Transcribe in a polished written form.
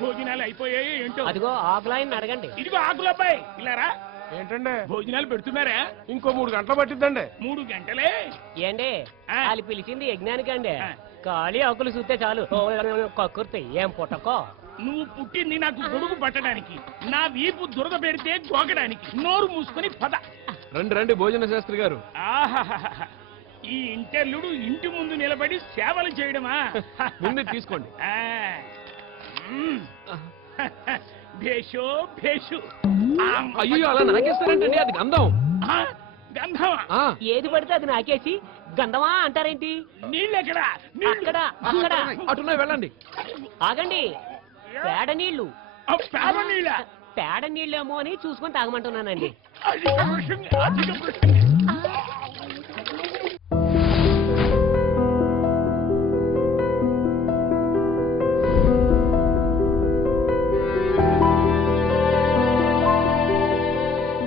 భోజనాలు అయిపోయాయి ఏంటో. అదిగో ఆకులాయని అడగండి. ఇదిగో ఆకులబ్బాయి ఇలారా. ఏంటండి భోజనాలు పెడుతున్నారా? ఇంకో 3 గంటలు పట్టిద్దండి. 3 గంటలే ఏండి వాళ్ళు పిలిచింది యజ్ఞానికండి. ఖాళీ ఆకులు చూస్తే చాలు కక్కుర్తి ఏం పుట్టకో. నువ్వు పుట్టింది నాకు గొడుగు పట్టడానికి, నా వీపు దురద పెడితే గోకడానికి. నోరు మూసుకొని పద. రండి రండి భోజన శాస్త్రి గారు. ఆహాహాహా, ఈ ఇంటర్లుడు ఇంటి ముందు నిలబడి సేవలు చేయడమా? ముందు తీసుకోండి. భేషో భేషు. అయ్యో అలా నాకేస్తారంటండి, అది గంధం. గంధమా? ఏది పడితే అది నాకేసి గంధమా అంటారేంటి? నీళ్ళెక్కడా? అక్కడ అక్కడ అటున్నాయి వెళ్ళండి. ఆగండి. పేడ నీళ్లు. పేడ నీళ్ళ? పేడ నీళ్ళేమో అని చూసుకొని తాగమంటున్నానండి. అధిక ప్రసంగి, అధిక ప్రసంగి.